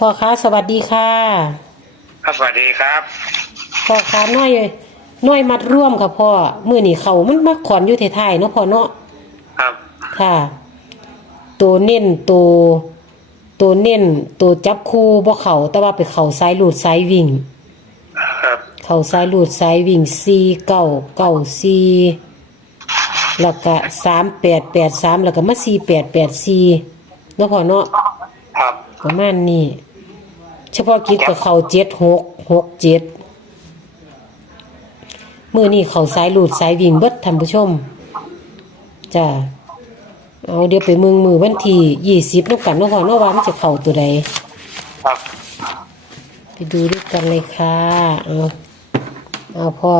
พ่อค้าสวัสดีค่ะครับสวัสดีครับพ่อค้าน้อยน้อยมัดร่วมค่ะพ่อมื้อนี้เขามันมักขอนอยู่ท้ายๆเนาะพ่อเนาะครับค่ะ ตัวเน้นตัวตัวเน้นตัวจับคู่บ่เข้าแต่ว่าไปเข้าซ้ายลูดซ้ายวิ่ง ครับเข้าซ้ายลูดซ้ายวิ่ง4 9 9 4แล้วก็3 8 8 3แล้วก็มา4 8 8 4เนาะพ่อเนาะครับ ประมาณนี้ เฉพาะกิจกับเขาเจ็ดหกหกเจ็ดมือนี่เขาสายหลุดสายวิ่งเบิดท่านผู้ชมจ้าเอาเดี๋ยวไปเมืองมือวันที่ยี่สิบน้ำกันเนาะพ่อเนาะว่ามันจะเข่าตัวใดครับไปดูด้วยกันเลยค่ะเอาเอาพ่อ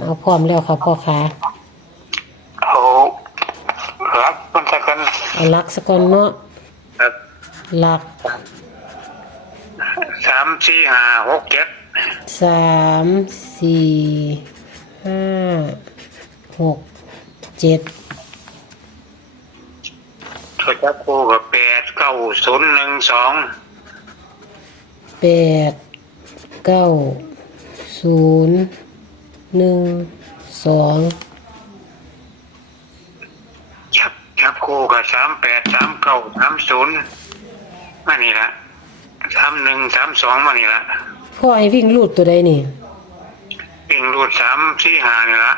เอาพร้อมแล้วค่ะพ่อค่ะเอารับมันสักกันเอาลักสะก่อนเนาะครับ ลักสามสี่ห้าหกเจ็ดสามสี่ห้าหกเจ็ดตัวจับคู่กับแปดเก้าศูนย์หนึ่งสองแปดเก้าศูนย์หนึ่งสองจับจับคู่กับสามแปดสามเก้าสามศูนย์ มานี่ละสามหนึ่งสามสองมานี่ละพ่อให้วิ่งลูดตัวใดนี่วิ่งรูดสามสี่ห้านี่ละ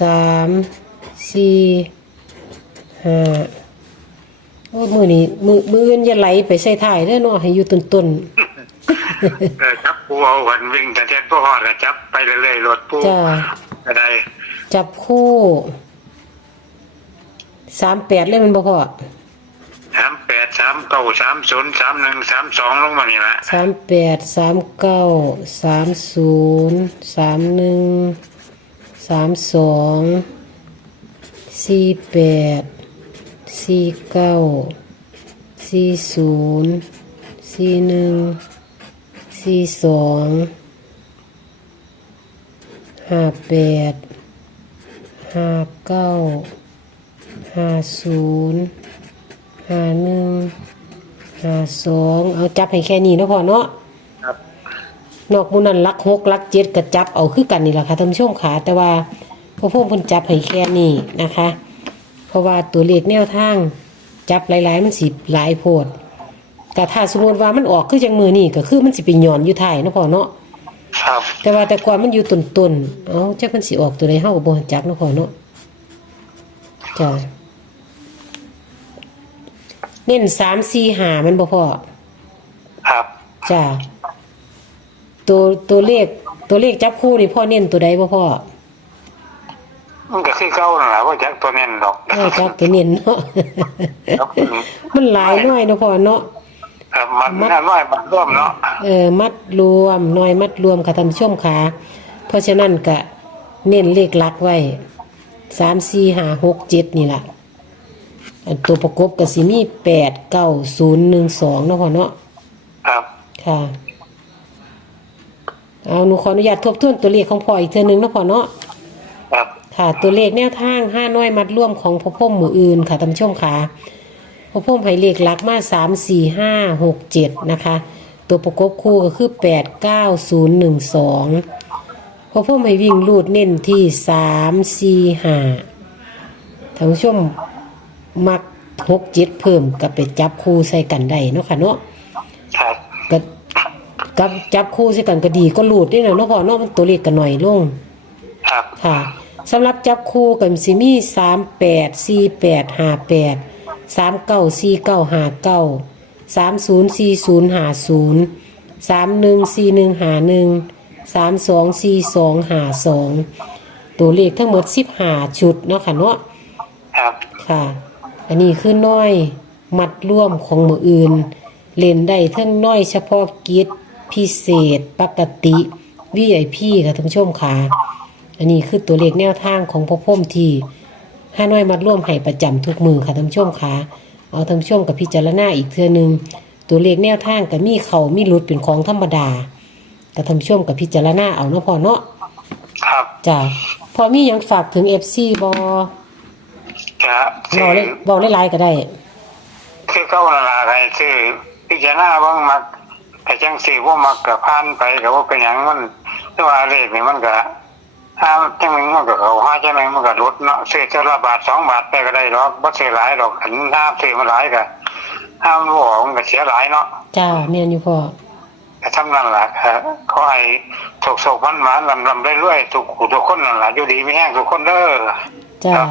สามสี่ห้าโอ้มือนี้มือมืออื่นอย่าไหลไปใส่ถ่ายเด้อเนาะให้อยู่ต้นต้นเออจับคู่เอาวันวิ่งแต่เทียนพ่อหอดก็จับไปเรื่อยๆรถปูๆจ้าก็ได้จับคู่สามแปดเลยมันบ่พอ สามแปดสามเก้าสามศูนย์สามหนึ่งสามสองลงมานี่ละสามแปดสามเก้าสามศูนย์สามหนึ่งสามสองสี่แปดสี่เก้าสี่ศูนย์สี่หนึ่งสี่สองห้าแปดห้าเก้าห้าศูนย์ ห้าหนึ่งห้าสองเอาจับให้แค่นี้เนาะพ่อเนาะครับ นอกหมูนั้นลักหกลักเจ็ดก็จับเอาคือกันนี่แหละค่ะท่านผู้ชมขาแต่ว่าพ่อพ่อเพิ่นจับให้แค่นี้นะคะ เพราะว่าตัวเลขแนวทาง จับหลายๆมันสิหลายโพดแต่ถ้าสมมติว่ามันออกคือจังมือนี่ก็คือมันสิไปหย่อนอยู่ท้ายเนาะพ่อเนาะครับ แต่ว่าแต่ก่อนมันอยู่ต้นๆเอาจักมันสิออกตัวใดเฮาก็บ่รู้จักเนาะพ่อเนาะจ้ะ เน้น3 4 5มันบ่พ่อครับจ้าตัวตัวเลขตัวเลขจับคู่นี่พ่อเน้นตัวใดบ่พ่อมันก็คือเก้านั่นแหละว่าจักตัวเน้นดอกเออจับตัวเน้นเนาะครับมันหลายหน่อยเนาะพ่อเนาะครับมันน่าน้อยมันร่วมเนาะเออมัดรวมหน่อยมัดรวมค่ะท่านผู้ชมค่ะเพราะฉะนั้นก็เน้นเลขหลักไว้สามสี่ห้าหกเจ็ดนี่ล่ะอัน ตัวประกบก็สิมีแปดเก้าศูนย์หนึ่งสองเนาะพ่อเนาะครับ ค่ะ เอาหนูขออนุญาตทบทวนตัวเลขของพ่ออีกเทื่อนึงเนาะพ่อเนาะครับ ค่ะ ตัวเลขแนวทางห้าน้อยมัดร่วมของพ่อพ่อมหมู่อื่นค่ะท่านผู้ชมค่ะพ่อพ่อมให้เลขหลักมาสามสี่ห้าหกเจ็ดนะคะ ตัวประกบคู่ก็คือแปดเก้าศูนย์หนึ่งสองพ่อพ่อมให้วิ่งลูดเน้นที่สามสี่ห้าท่านผู้ชม มักหกเจ็ดเพิ่มกับไปจับคู่ใส่กันได้เนาะค่ะเนาะครับก็กับจับคู่ใส่กันก็ดีก็ลูดได้เนาะเนาะพ่อเนาะมันตัวเลขกันหน่อยลงครับค่ะสำหรับจับคู่กันสิมีสามแปดสี่แปดห้าแปดสามเก้าสี่เก้าห้าเก้าสามศูนย์สี่ศูนย์ห้าศูนย์สามหนึ่งสี่หนึ่งห้าหนึ่งสามสองสี่สองห้าสองตัวเลขทั้งหมดสิบห้าชุดเนาะค่ะเนาะครับค่ะ อันนี้คือน้อยมัดร่วมของมืออื่น เล่นได้เทั้งน้อยเฉพาะกิจพิเศษ ปกติ VIP ค่ะท่านผู้ชมค่ะ อันนี้คือตัวเลขแนวทางของพ่อพ่มที่ห้าน้อยมัดร่วมให้ประจำทุกมือค่ะท่านผู้ชมค่ะ เอาท่านผู้ชมกับพิจารณาอีกเทื่อหนึง ตัวเลขแนวทางกับมีเขามีหลุดเป็นของธรรมดากับท่านผู้ชมกับพิจารณาเอาเนาะพอเนาะครับจ้ะพอมีหยังฝากถึง FC บอ จะบอกเลยบอกหลายๆก็ได้ คือเก้านั่นแหละใครคือพิจารณาบ้างมักแต่จังสิว่ามักกับพานไปก็ว่าเป็นหยังมันแต่ว่าเลขนี่มันก็ถ้าจังหนึงมันก็เขาห้าจังหนึงมันก็ลดเนาะซื้อจะละบาทสองบาทไปก็ได้หรอกบ่ซื้อหลายหรอกอันถ้าซื้อมาหลายก็ถ้ามันบ่ออกมันก็เสียหลายเนาะจ้าแม่นอยู่พ่อแต่ทำนั่นล่ะเอ่อขอให้สุขสุขมันมันลำลำเรื่อยๆทุกผู้ทุกคนนั่นล่ะอยู่ดีไม่แห้งทุกคนเด้อจ้าครับ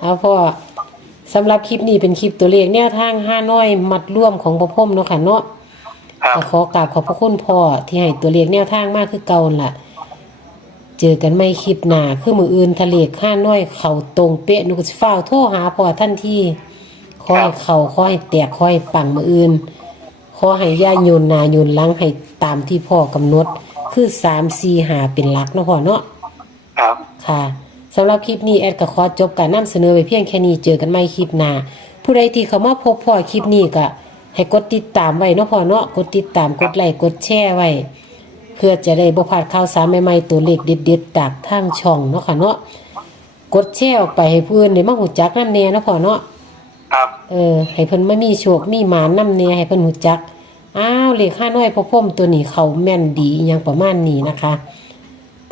เอาพ่อสำหรับคลิปนี้เป็นคลิปตัวเลขแนวทางห้าน้อยมัดร่วมของพ่อพ่มเนาะค่ะเนาะครับก็ขอกราบขอบพระคุณพ่อที่ให้ตัวเลขแนวทางมากคือเก่านั่นล่ะ เจอกันไม่คลิปหน้าคือมืออื่นทะเลขห้าน้อยเข่าตรงเป๊ะหนุกสิฟ้าวโทรหาพ่อท่านที่ขอให้เข่าขอให้แตกขอให้ปังมืออื่นขอให้ย่าโยนหนาโยนหลังให้ตามที่พ่อกำหนด คือสามสี่หาเป็นหลักเนาะพ่อเนาะครับ ค่ะ สำหรับคลิปนี้แอดก็ขอจบการนำเสนอไปเพียงแค่นี้เจอกันใหม่คลิปหน้าผู้ใดที่เข้ามาพบพ่อคลิปนี้ก็ให้กดติดตามไว้เนาะพ่อเนาะกดติดตามกดไลค์กดแชร์ไว้ เพื่อจะได้บ่พลาดข่าวสารใหม่ๆตัวเลขเด็ดๆจากทางช่องเนาะค่ะเนาะกดแชร์ออกไปให้ผู้อื่นได้มาฮู้จักนำแน่เนาะพ่อเนาะครับเออให้เพิ่นมามีโชคมีหมานนำแน่ให้เพิ่นฮู้จักอ้าวเลขห้าน้อยพ่อพ่มตัวนี้เขาแม่นดีอหยังประมาณนี้นะคะ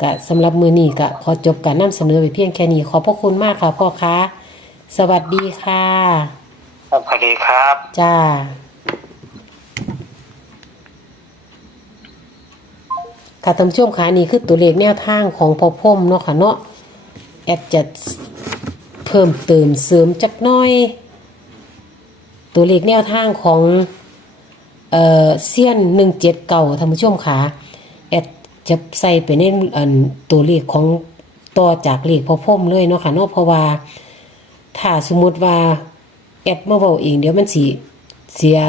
ก็สำหรับมือนี้ก็ขอจบการนำเสนอไปเพียงแค่นี้ ขอบพระคุณมากค่ะพ่อค้าสวัสดีค่ะ ครับสวัสดีครับ จ้า ค่ะท่านผู้ชมค่ะนี่คือตัวเลขแนวทางของพ่อพ่มเนาะค่ะเนาะแอดจะเพิ่มเติมเสริมจักหน้อย ตัวเลขแนวทางของเอ่อเซียนหนึ่งเจ็ดเก่าท่านผู้ชมค่ะแอด จะใส่ไปในอันตัวเลขของต่อจากเลขพ่อพ่มเลยเนาะค่ะเนาะเพราะว่า ถ้าสมมุติว่าแอดมาเว้าเองเดี๋ยวมันสิเสีย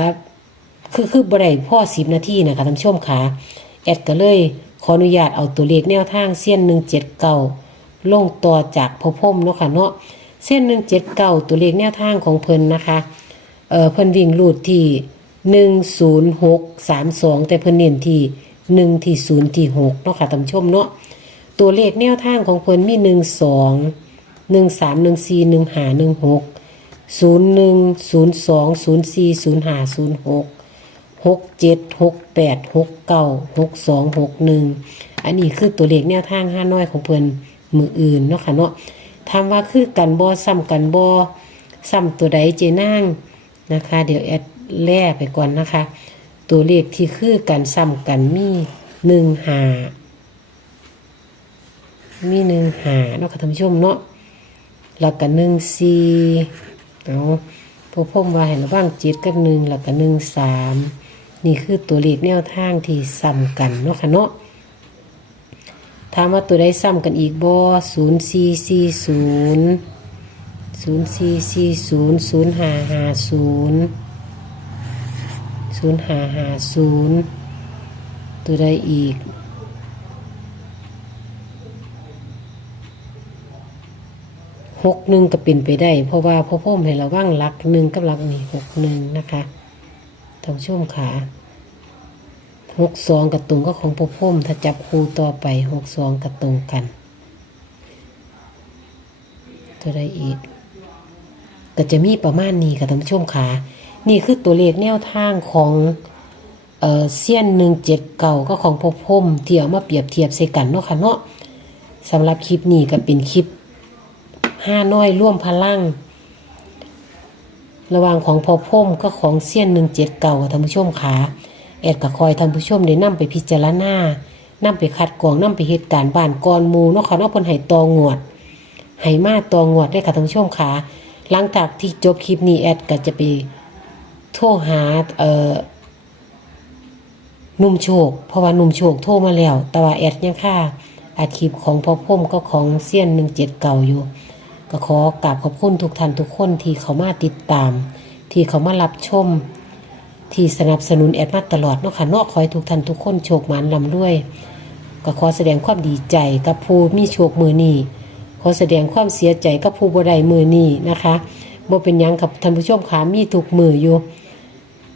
คือคือบ่ได้พ่อ10นาทีนะคะท่านผู้ชมค่ะแอดก็เลยขออนุญาตเอาตัวเลขแนวทางเส้น179ลงต่อจากพ่อพ่มเนาะค่ะเนาะเส้น179ตัวเลขแนวทางของเพิ่นนะคะเอ่อเพิ่นวิ่งรูดที่10632แต่เพิ่นเน้นที่ 1ที่0ที่6เนาะค่ะท่านผู้ชมเนาะตัวเลขแนวทางของเพิ่นมี12หนึ่งสามหนึ่งสี่หนึ่งหาหนึ่งหกศูนย์หนึ่งศูนย์สองศูนย์สี่ศูนย์หาศูนย์หกหกเจ็ดหกแปดหกเก้าหกสองหกหนึ่งอันนี้คือตัวเลขแนวทางห้าน้อยของเพิ่นมืออื่นเนาะค่ะเนาะถามว่าคือกันบอซ้ำกันบอซ้ำตัวใดเจนั่งนะคะ เดี๋ยวแอดแล่ไปก่อนนะคะ ตัวเลขที่คือกันซ้ำกันมีหนึ่งหามีหนึ่งหาเนาะค่ะท่านผู้ชมเนาะแล้วก็หนึ่งสี่เอาพวกพ่มว่าให้ระหว่างจ็ดกับหนึ่งแล้วก็หนึ่งสามนี่คือตัวเลขแนวทางที่ซ้ำกันเนาะค่ะเนาะถามว่าตัวใดซ้ำกันอีกบ่ศูนย์สี่สี่ศูนย์ศูนย์สี่สี่ศูนย์ศูนย์ห้าห้าศูนย์ ศูนย์หาหาศูนย์ตัวใดอีกหกหนึ่งก็เป็นไปได้ เพราะว่าพ่อพ่อมให้ระว่างหลักหนึ่งกับหลักนี่หกหนึ่งนะคะท่านผู้ชมขาหกสองกับตรงก็ของพ่อพ่อมถ้าจับคู่ต่อไปหกสองกับตรงกันตัวใดอีกก็จะมีประมาณนี้ค่ะท่านผู้ชมขา นี่คือตัวเลขแนวทางของเอ่อเซียนหนึ่งเจ็ดเก่าก็ของพ่อพ่อมที่เอามาเปรียบเทียบใส่กันเนาะค่ะเนาะสำหรับคลิปนี้ก็เป็นคลิปห้าน้อยร่วมพลังระหว่างของพอพมก็ของเสี้ยนหนึ่งเจ็ดเก่าท่านผู้ชมขาแอดกับคอยท่านผู้ชมได้นำไปพิจารณานำไปคัดกรองนำไปเหตุการณ์บ้านก่อนหมูเนาะค่ะเนาะเพิ่นให้ตองวดให้มาตองวดได้ค่ะท่านผู้ชมขาหลังจากที่จบคลิปนี้แอดก็จะไป โทรหาเอ่อหนุ่มโชค เพราะว่าหนุ่มโชคโทรมาแล้ว แต่ว่าแอดยังค่าอาคลิปของพอพ่มก็ของเสี้ยนหนึ่งเจ็ดเก่าอยู่ ก็ขอกราบขอบคุณทุกท่านทุกคนที่เขามาติดตาม ที่เขามารับชม ที่สนับสนุนแอดมาตลอดเนาะค่ะเนาะขอให้ทุกท่านทุกคนโชคหมานลำด้วย ก็ขอแสดงความดีใจกับผู้มีโชคมือนี้ขอแสดงความเสียใจกับผู้บ่ได้มือนี้นะคะบ่เป็นยังกับท่านผู้ชมขามีทุกมืออยู่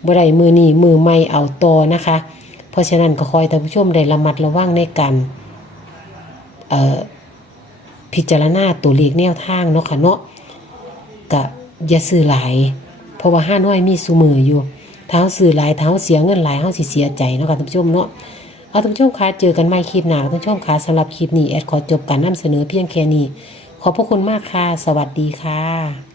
บ่ได้มือนี้มือไม่เอาต่อนะคะ เพราะฉะนั้นก็ขอให้ท่านผู้ชมได้ระมัดระวังในการเอ่อพิจารณาตัวเลขแนวทางเนาะค่ะเนาะกะอย่าซื้อหลาย เพราะว่าห้าน้อยมีสูมืออยู่ถ้าซื้อหลายถ้าเสียเงินหลายเฮาสิเสียใจเนาะค่ะท่านผู้ชมเนาะเอาท่านผู้ชมคะเจอกันใหม่คลิปหน้าท่านผู้ชมคะสำหรับคลิปนี้แอดขอจบการนำเสนอเพียงแค่นี้ขอบพระคุณมากค่ะ สวัสดีค่ะ